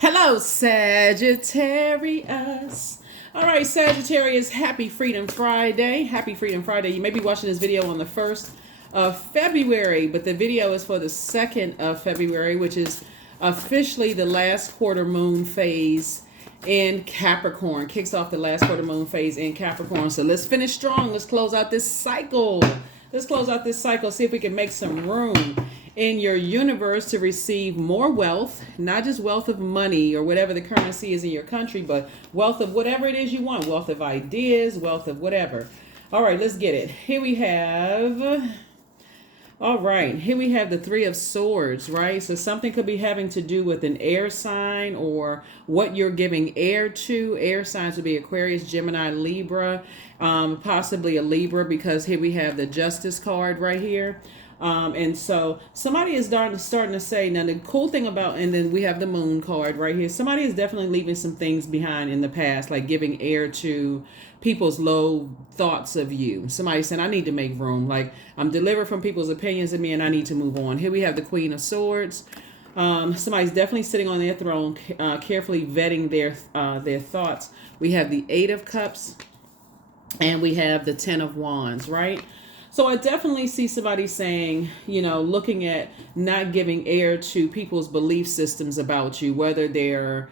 Hello, Sagittarius. All right, Sagittarius, happy Freedom Friday. Happy Freedom Friday. You may be watching this video on the 1st of February, but the video is for the 2nd of February, which is officially the last quarter moon phase in Capricorn. Kicks off the last quarter moon phase in Capricorn. So let's finish strong. Let's close out this cycle. See if we can make some room in your universe to receive more wealth, not just wealth of money or whatever the currency is in your country, but wealth of whatever it is you want, wealth of ideas, wealth of whatever. All right, let's get it. Here we have the Three of Swords, right? So something could be having to do with an air sign or what you're giving air to. Air signs would be Aquarius, Gemini, Libra, possibly a Libra, because here we have the Justice card right here. And so somebody is starting to say, now the cool thing about, and then we have the Moon card right here. Somebody is definitely leaving some things behind in the past, like giving air to people's low thoughts of you. Somebody saying, I need to make room. Like, I'm delivered from people's opinions of me and I need to move on. Here we have the Queen of Swords. Somebody's definitely sitting on their throne, carefully vetting their thoughts. We have the Eight of Cups and we have the Ten of Wands, right? So I definitely see somebody saying, looking at not giving air to people's belief systems about you, whether they're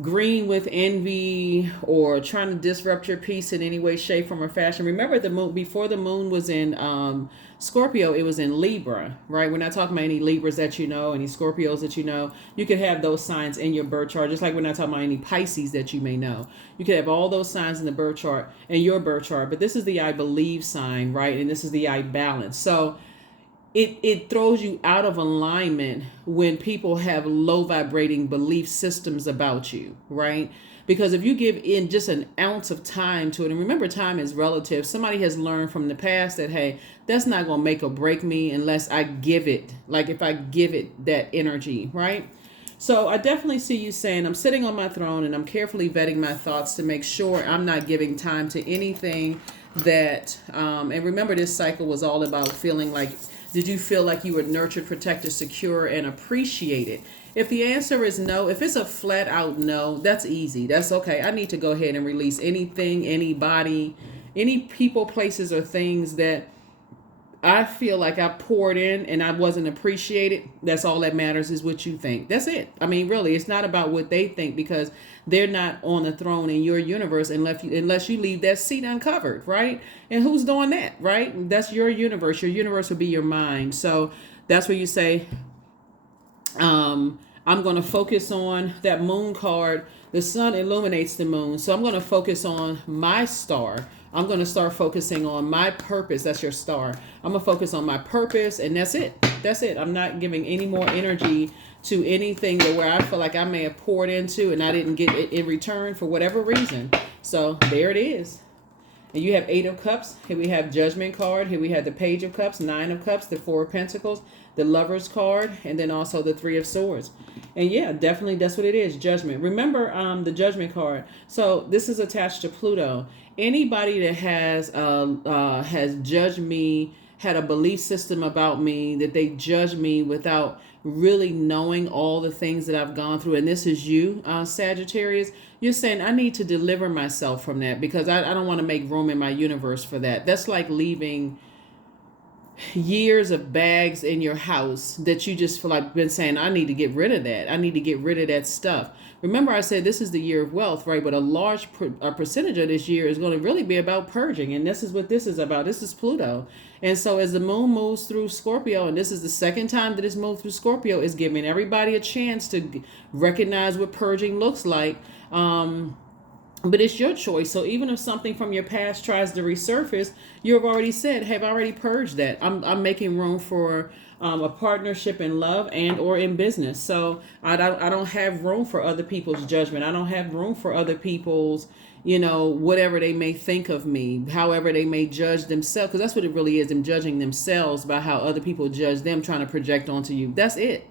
green with envy or trying to disrupt your peace in any way, shape, form, or fashion. Remember, the moon, before the moon was in Scorpio, it was in Libra, right? We're not talking about any Libras that you know, any Scorpios that you know. You could have those signs in your birth chart, just like we're not talking about any Pisces that you may know. You could have all those signs in the birth chart, in your birth chart, but this is the I believe sign, right? And this is the I balance. So it throws you out of alignment when people have low vibrating belief systems about you, right? Because if you give in just an ounce of time to it, and remember, time is relative. Somebody has learned from the past that, hey, that's not going to make or break me unless I give it, like if I give it that energy, right? So I definitely see you saying, I'm sitting on my throne and I'm carefully vetting my thoughts to make sure I'm not giving time to anything that, and remember, this cycle was all about feeling like, did you feel like you were nurtured, protected, secure, and appreciated? If the answer is no, if it's a flat out no, that's easy. That's okay. I need to go ahead and release anything, anybody, any people, places, or things that I feel like I poured in and I wasn't appreciated. That's all that matters, is what you think. That's it. I mean, really, it's not about what they think, because they're not on the throne in your universe unless you leave that seat uncovered, right? And who's doing that, right? That's your universe. Your universe will be your mind. So that's where you say, I'm going to focus on that moon card. The sun illuminates the moon. So I'm going to focus on my star. I'm going to start focusing on my purpose. That's your star. I'm going to focus on my purpose, and that's it. That's it. I'm not giving any more energy to anything that where I feel like I may have poured into and I didn't get it in return for whatever reason. So there it is. And you have Eight of Cups. Here we have Judgment card. Here we have the Page of Cups, Nine of Cups, the Four of Pentacles, the Lovers card, and then also the Three of Swords. And yeah, definitely that's what it is, Judgment. Remember the Judgment card. So this is attached to Pluto. Anybody that has judged me, had a belief system about me, that they judge me without really knowing all the things that I've gone through, and this is you, Sagittarius, you're saying, I need to deliver myself from that, because I don't want to make room in my universe for that. That's like leaving years of bags in your house that you just feel like been saying, I need to get rid of that. I need to get rid of that stuff. Remember, I said this is the year of wealth, right? But a large percentage of this year is going to really be about purging. And this is what this is about. This is Pluto. And so as the moon moves through Scorpio, and this is the second time that it's moved through Scorpio, is giving everybody a chance to recognize what purging looks like. But it's your choice. So even if something from your past tries to resurface, you've already said, hey, I've already purged that. I'm making room for a partnership in love and or in business. So I don't have room for other people's judgment. I don't have room for other people's, whatever they may think of me, however they may judge themselves. Because that's what it really is, them judging themselves by how other people judge them, trying to project onto you. That's it.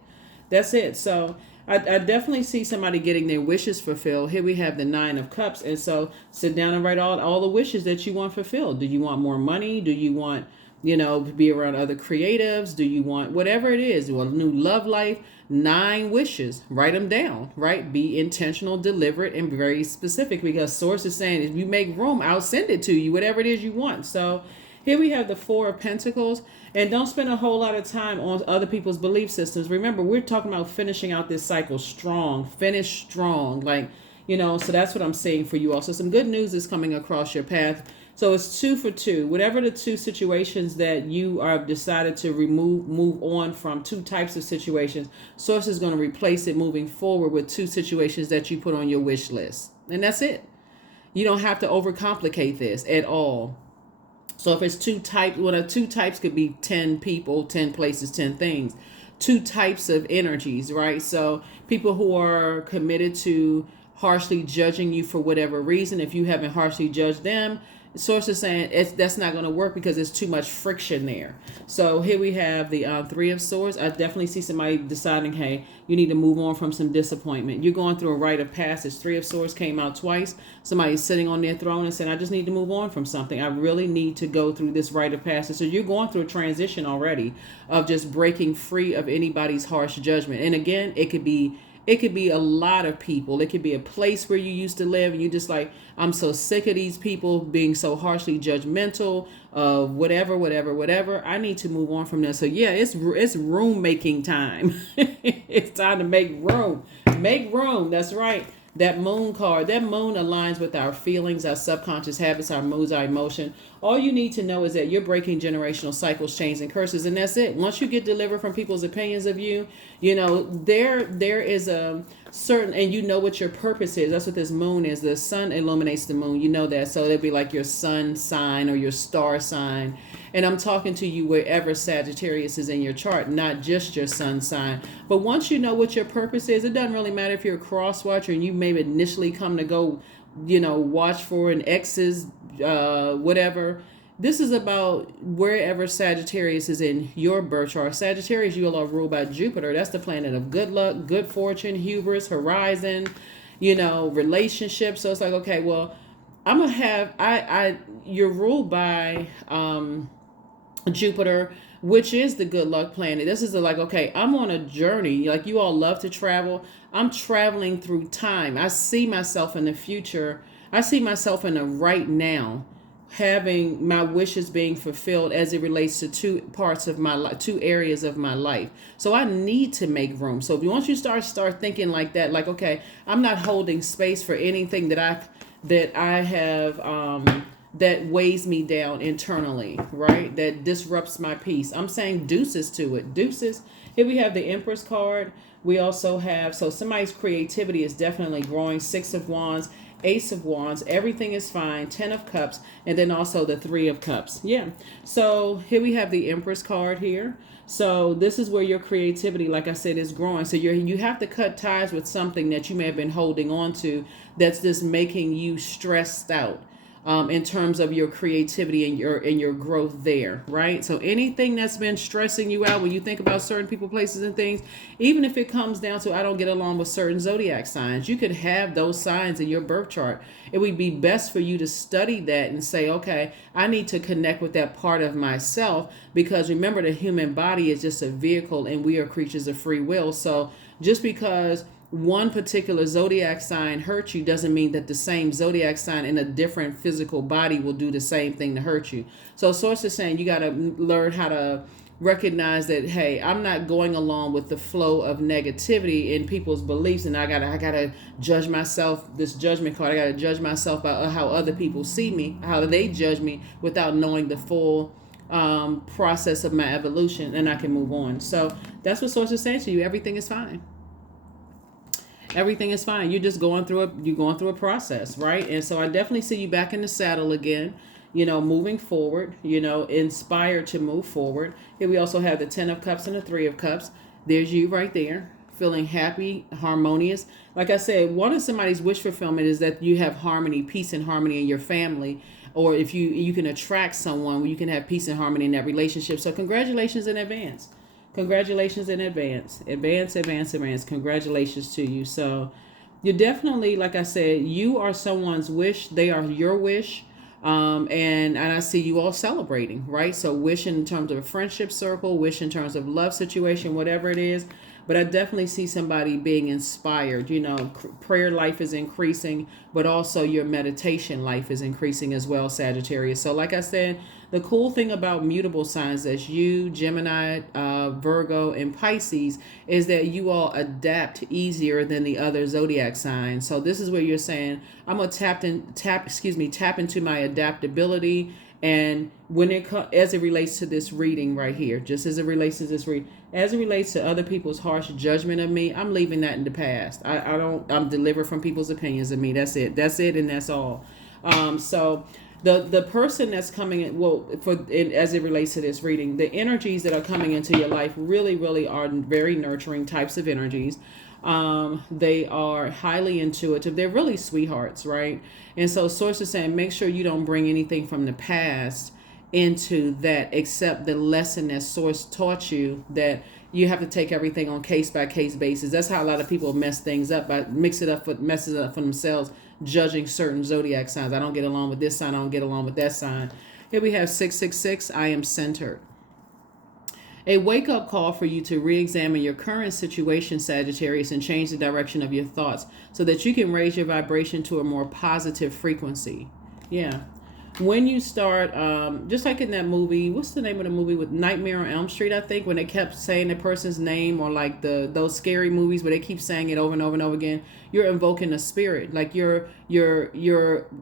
That's it. So I definitely see somebody getting their wishes fulfilled. Here we have the Nine of Cups. And so sit down and write all the wishes that you want fulfilled. Do you want more money? Do you want, to be around other creatives? Do you want whatever it is? Do you want a new love life? 9 wishes. Write them down, right? Be intentional, deliberate, and very specific, because source is saying if you make room, I'll send it to you, whatever it is you want. So here we have the 4 of Pentacles. And don't spend a whole lot of time on other people's belief systems. Remember, we're talking about finishing out this cycle strong, finish strong. Like, so that's what I'm saying for you all. So some good news is coming across your path. So it's 2 for 2. Whatever the 2 situations that you are decided to move on from, 2 types of situations, Source is going to replace it moving forward with 2 situations that you put on your wish list. And that's it. You don't have to overcomplicate this at all. So if it's 2 types, 2 types could be 10 people, 10 places, 10 things. 2 types of energies, right? So people who are committed to harshly judging you for whatever reason, if you haven't harshly judged them, Source is saying that's not going to work because there's too much friction there. So here we have the 3 of Swords. I definitely see somebody deciding, hey, you need to move on from some disappointment. You're going through a rite of passage. 3 of Swords came out twice. Somebody's sitting on their throne and saying, I just need to move on from something. I really need to go through this rite of passage. So you're going through a transition already of just breaking free of anybody's harsh judgment. And again, it could be a lot of people. It could be a place where you used to live and you just like, I'm so sick of these people being so harshly judgmental of whatever. I need to move on from this. So yeah, it's room making time. It's time to make room. Make room. That's right. That moon card, that moon aligns with our feelings, our subconscious habits, our moods, our emotion. All you need to know is that you're breaking generational cycles, chains, and curses, and that's it. Once you get delivered from people's opinions of you, there is a certain, and you know what your purpose is. That's what this moon is. The sun illuminates the moon. You know that. So it'd be like your sun sign or your star sign. And I'm talking to you wherever Sagittarius is in your chart, not just your sun sign. But once you know what your purpose is, it doesn't really matter if you're a cross watcher and you maybe initially come to go, watch for an ex's, whatever. This is about wherever Sagittarius is in your birth chart. Sagittarius, you all are ruled by Jupiter. That's the planet of good luck, good fortune, hubris, horizon, relationships. So it's like, okay, well, I'm going to have, you're ruled by, Jupiter, which is the good luck planet. This is like, okay, I'm on a journey. Like you all love to travel. I'm traveling through time. I see myself in the future. I see myself in the right now, having my wishes being fulfilled as it relates to 2 parts of my life, 2 areas of my life. So I need to make room. So once you start thinking like that, like, okay, I'm not holding space for anything that I have, that weighs me down internally, right? That disrupts my peace. I'm saying deuces to it. Deuces. Here we have the Empress card. We also have, so somebody's creativity is definitely growing. 6 of Wands, Ace of Wands, everything is fine. 10 of Cups, and then also the 3 of Cups. Yeah. So here we have the Empress card here. So this is where your creativity, like I said, is growing. So you have to cut ties with something that you may have been holding on to that's just making you stressed out. In terms of your creativity and your growth there, right? So anything that's been stressing you out when you think about certain people, places, and things, even if it comes down to I don't get along with certain zodiac signs, you could have those signs in your birth chart. It would be best for you to study that and say, okay, I need to connect with that part of myself, because remember, the human body is just a vehicle and we are creatures of free will. So just because one particular zodiac sign hurts you doesn't mean that the same zodiac sign in a different physical body will do the same thing to hurt you. So Source is saying you got to learn how to recognize that, hey, I'm not going along with the flow of negativity in people's beliefs, and I gotta judge myself. This judgment card, I gotta judge myself by how other people see me, how they judge me, without knowing the full process of my evolution, and I can move on. So that's what Source is saying to you. Everything is fine. Everything is fine. You're just going through a process, right? And so I definitely see you back in the saddle again, moving forward, inspired to move forward. Here we also have the 10 of Cups and the 3 of Cups. There's you right there, feeling happy, harmonious. Like I said, one of somebody's wish fulfillment is that you have harmony, peace and harmony in your family. Or if you can attract someone where you can have peace and harmony in that relationship. So congratulations in advance. Congratulations in advance. Advance. Congratulations to you. So you're definitely, like I said, you are someone's wish. They are your wish. And I see you all celebrating, right? So wish in terms of a friendship circle, wish in terms of love situation, whatever it is. but I definitely see somebody being inspired. You know, prayer life is increasing, but also your meditation life is increasing as well, Sagittarius. So like I said, the cool thing about mutable signs, that's you, Gemini, Virgo, and Pisces, is that you all adapt easier than the other zodiac signs. So this is where you're saying, I'm gonna tap into my adaptability. And when as it relates to this reading right here, just as it relates to this read, as it relates to other people's harsh judgment of me, I'm leaving that in the past. I'm delivered from people's opinions of me. That's it, and that's all. So the person that's coming in, as it relates to this reading, the energies that are coming into your life really are very nurturing types of energies. They are highly intuitive. They're really sweethearts, right? And so source is saying, make sure you don't bring anything from the past into that, except the lesson that source taught you, that you have to take everything on case by case basis. That's how a lot of people mess things up, by messes it up for themselves, judging certain zodiac signs. I don't get along with this sign, I don't get along with that sign. Here we have 666, I am centered. A wake-up call for you to re-examine your current situation, Sagittarius, and change the direction of your thoughts so that you can raise your vibration to a more positive frequency. Yeah. When you start, just like in that movie, what's the name of the movie with Nightmare on Elm Street, I think, when they kept saying the person's name, or like those scary movies where they keep saying it over and over and over again, you're invoking a spirit, like you're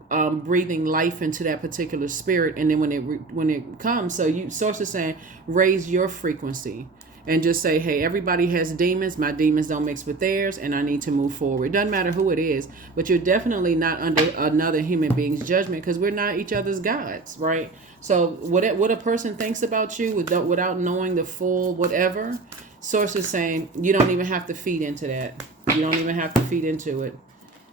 breathing life into that particular spirit, and then when it comes, so you source is saying, raise your frequency. And just say, hey, everybody has demons. My demons don't mix with theirs, and I need to move forward. It doesn't matter who it is, but you're definitely not under another human being's judgment, because we're not each other's gods, right? So what a person thinks about you without knowing the full whatever, source is saying, you don't even have to feed into that. You don't even have to feed into it.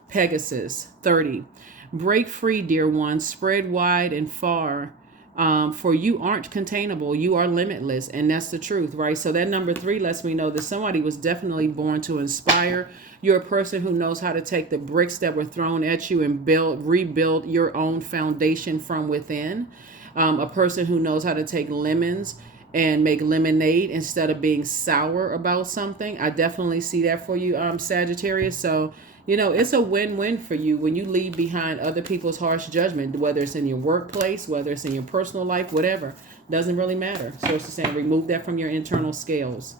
Pegasus, 30. Break free, dear one. Spread wide and far. For you aren't containable, you are limitless, and that's the truth, right? So that number 3 lets me know that somebody was definitely born to inspire. You're a person who knows how to take the bricks that were thrown at you and rebuild your own foundation from within. A person who knows how to take lemons and make lemonade instead of being sour about something. I definitely see that for you, Sagittarius. So it's a win-win for you when you leave behind other people's harsh judgment, whether it's in your workplace, whether it's in your personal life, whatever. Doesn't really matter. Source is saying, remove that from your internal scales.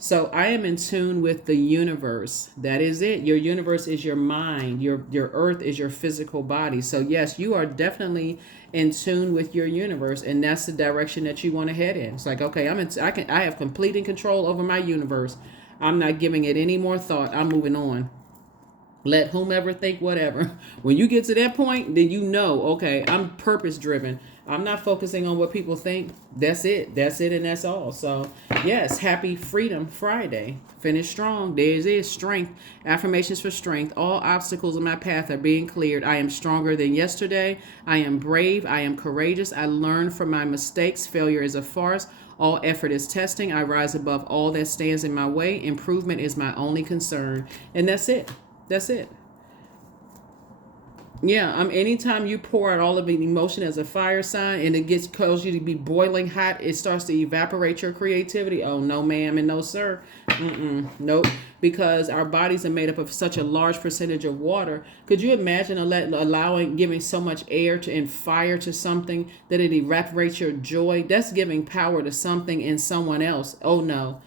So I am in tune with the universe. That is it. Your universe is your mind. Your earth is your physical body. So yes, you are definitely in tune with your universe, and that's the direction that you want to head in. It's like, okay, I have complete control over my universe. I'm not giving it any more thought. I'm moving on. Let whomever think whatever. When you get to that point, then okay, I'm purpose driven. I'm not focusing on what people think. That's it, and that's all. So yes, happy Freedom Friday. Finish strong. There is strength. Affirmations for strength. All obstacles in my path are being cleared. I am stronger than yesterday. I am brave. I am courageous. I learn from my mistakes. Failure is a farce. All effort is testing. I rise above all that stands in my way. Improvement is my only concern. And that's it. That's it. Yeah, anytime you pour out all of the emotion as a fire sign and it causes you to be boiling hot, it starts to evaporate your creativity. Oh, no, ma'am, and no, sir. Nope. Because our bodies are made up of such a large percentage of water. Could you imagine giving so much air and fire to something that it evaporates your joy? That's giving power to something in someone else. Oh, no.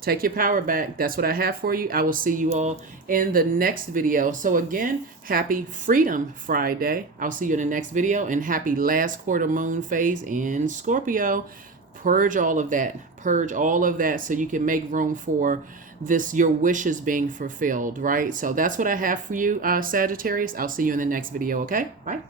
Take your power back. That's what I have for you. I will see you all in the next video. So again, happy Freedom Friday. I'll see you in the next video, and happy last quarter moon phase in Scorpio. Purge all of that. Purge all of that so you can make room for your wishes being fulfilled, right? So that's what I have for you, Sagittarius. I'll see you in the next video, okay? Bye.